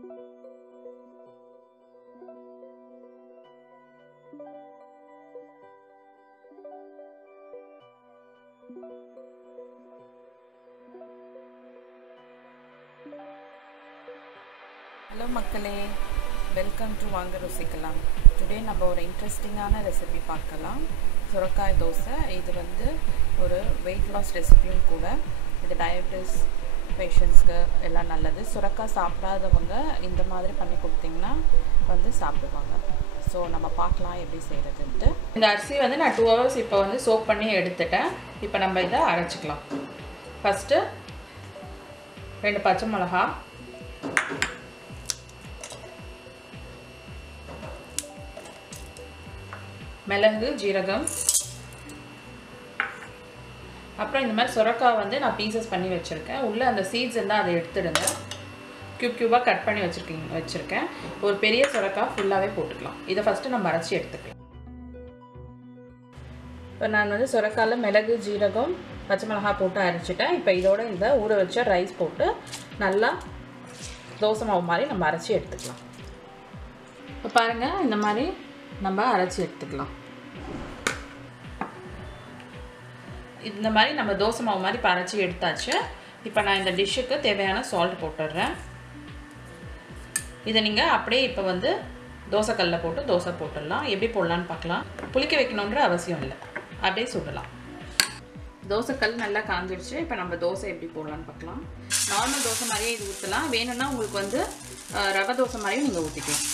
Hello மக்களே, welcome to வாங்க ருசிக்கலாம். Today நம்ம ஒரு இன்ட்ரெஸ்டிங்கான ரெசிபி பார்க்கலாம். சுரக்காய் தோசை. இது வந்து ஒரு weight loss ரெசிபியும் கூட. இது டயபெட்டிஸ் பேஷண்ட்ஸ்க்கு எல்லாம் நல்லது. சுரக்காய் சாப்பிடாதவங்க இந்த மாதிரி பண்ணி கொடுத்தீங்கன்னா வந்து சாப்பிடுவாங்க. ஸோ நம்ம பார்க்கலாம் எப்படி செய்கிறதுன்ட்டு. இந்த அரிசி வந்து நான் 2 hours இப்போ வந்து சோக் பண்ணி எடுத்துட்டேன். இப்போ நம்ம இதை அரைச்சிக்கலாம். ஃபஸ்ட்டு 2 பச்சை மிளகா, மிளகு, ஜீரகம், அப்புறம் இந்த மாதிரி சுரக்காய் வந்து நான் பீசஸ் பண்ணி வச்சுருக்கேன். உள்ளே அந்த சீட்ஸ் இருந்தால் அதை எடுத்துடுங்க. க்யூபாக கட் பண்ணி வச்சுருக்கேன். ஒரு பெரிய சுரக்காய் ஃபுல்லாகவே போட்டுக்கலாம். இதை ஃபஸ்ட்டு நம்ம அரைச்சி எடுத்துக்கலாம். இப்போ நான் வந்து சுரக்காயில் மிளகு, ஜீரகம், பச்சை மிளகாய் போட்டு அரைச்சிட்டேன். இப்போ இதோட இந்த ஊற வச்ச ரைஸ் போட்டு நல்லா தோசை மாவு மாதிரி நம்ம அரைச்சி எடுத்துக்கலாம். இப்போ பாருங்கள், இந்த மாதிரி நம்ம அரைச்சி எடுத்துக்கலாம். இந்த மாதிரி நம்ம தோசை மாவு மாதிரி அரைச்சி எடுத்தாச்சு. இப்போ நான் இந்த டிஷ்ஷுக்கு தேவையான சால்ட் போட்டுடுறேன். இதை நீங்கள் அப்படியே இப்போ வந்து தோசைக்கல்லில் போட்டு தோசை போட்டுடலாம். எப்படி போடலான்னு பார்க்கலாம். புளிக்க வைக்கணுன்ற அவசியம் இல்லை, அப்படியே சுடலாம். தோசைக்கல் நல்லா காஞ்சிடுச்சு. இப்போ நம்ம தோசை எப்படி போடலான்னு பார்க்கலாம். நார்மல் தோசை மாதிரியே இது ஊற்றலாம். வேணும்னா உங்களுக்கு வந்து ரவை தோசை மாதிரியும் நீங்கள் ஊற்றிக்கலாம்.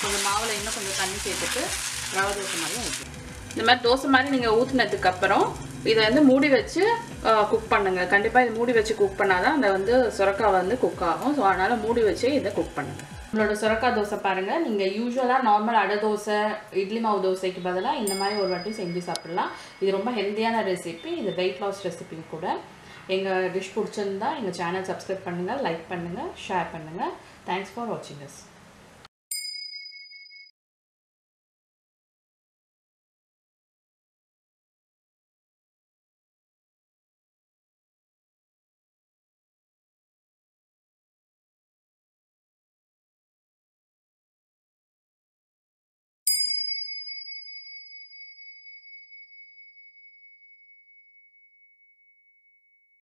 கொஞ்சம் மாவில் இன்னும் கொஞ்சம் தண்ணி சேர்த்துட்டு ரவை தோசை மாதிரியும் ஊற்றிக்கலாம். இந்த மாதிரி தோசை மாதிரி நீங்கள் ஊற்றினதுக்கப்புறம் இதை வந்து மூடி வச்சு குக் பண்ணுங்கள். கண்டிப்பாக இது மூடி வச்சு குக் பண்ணால் தான் அந்த வந்து சுரக்காய் வந்து குக் ஆகும். ஸோ அதனால் மூடி வச்சு இதை குக் பண்ணுங்கள். உங்களோட சுரக்காய் தோசை பாருங்கள். நீங்கள் யூஸ்வலாக நார்மல் அடை தோசை, இட்லி மாவு தோசைக்கு பதிலாக இந்த மாதிரி ஒரு வாட்டி செஞ்சு சாப்பிடலாம். இது ரொம்ப ஹெல்த்தியான ரெசிபி. இது வெயிட் லாஸ் ரெசிபி கூட. எங்கள் டிஷ் பிடிச்சிருந்தா எங்கள் சேனல் சப்ஸ்கிரைப் பண்ணுங்கள், லைக் பண்ணுங்கள், ஷேர் பண்ணுங்கள். தேங்க்ஸ் ஃபார் வாட்சிங் திஸ்.